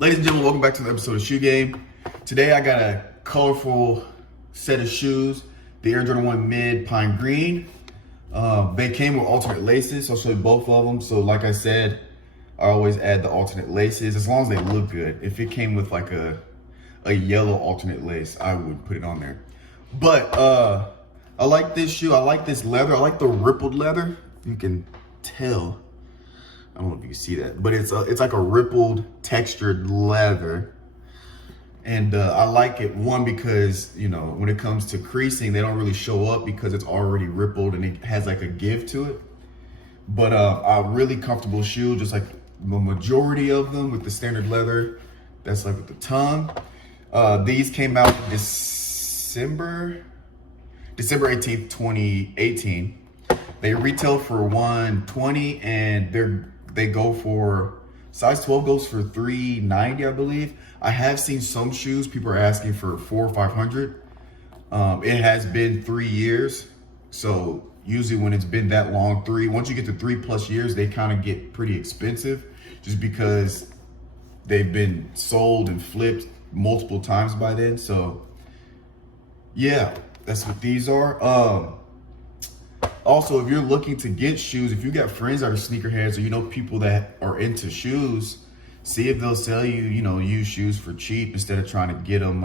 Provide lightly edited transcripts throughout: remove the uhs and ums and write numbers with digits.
Ladies and gentlemen, welcome back to the episode of Shoe Game. Today I got a colorful set of shoes, the Air Jordan 1 Mid Pine Green. They came with alternate laces, so I'll show you both of them. So like I said, I always add the alternate laces as long as they look good. If it came with like a yellow alternate lace, I would put it on there. But I like this shoe, I like this leather, I like the rippled leather. You can tell. I don't know if you can see that, but it's like a rippled textured leather. And I like it, one, because, you know, when it comes to creasing, they don't really show up because it's already rippled and it has like a give to it. But a really comfortable shoe, just like the majority of them with the standard leather. That's like with the tongue. These came out December 18th, 2018. They retail for $120 and they go for, size 12 goes for $390, I believe. I have seen some shoes, people are asking for $400 or $500. It has been 3 years. So usually when it's been that long, once you get to 3+ years, they kind of get pretty expensive just because they've been sold and flipped multiple times by then. So yeah, that's what these are. Also, if you're looking to get shoes, if you got friends that are sneakerheads or you know people that are into shoes, see if they'll sell you, used shoes for cheap instead of trying to get them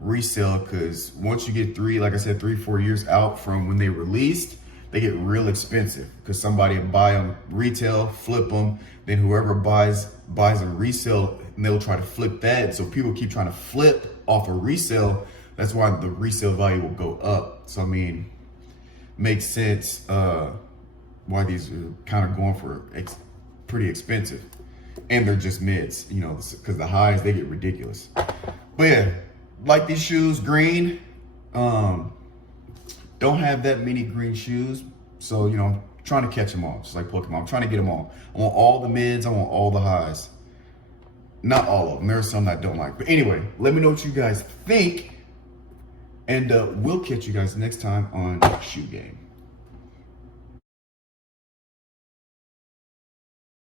resale. Because once you get like I said, 3-4 years out from when they released, they get real expensive because somebody will buy them retail, flip them, then whoever buys a resale, and they'll try to flip that. So people keep trying to flip off a resale. That's why the resale value will go up. So I mean, makes sense why these are kind of going for pretty expensive, and they're just mids, because the highs, they get ridiculous. But yeah, like these shoes, green. Don't have that many green shoes, so I'm trying to catch them all, just like Pokemon. I'm trying to get them all. I want all the mids, I want all the highs. Not all of them, there are some that I don't like. But anyway, let me know what you guys think. And we'll catch you guys next time on Shoe Game.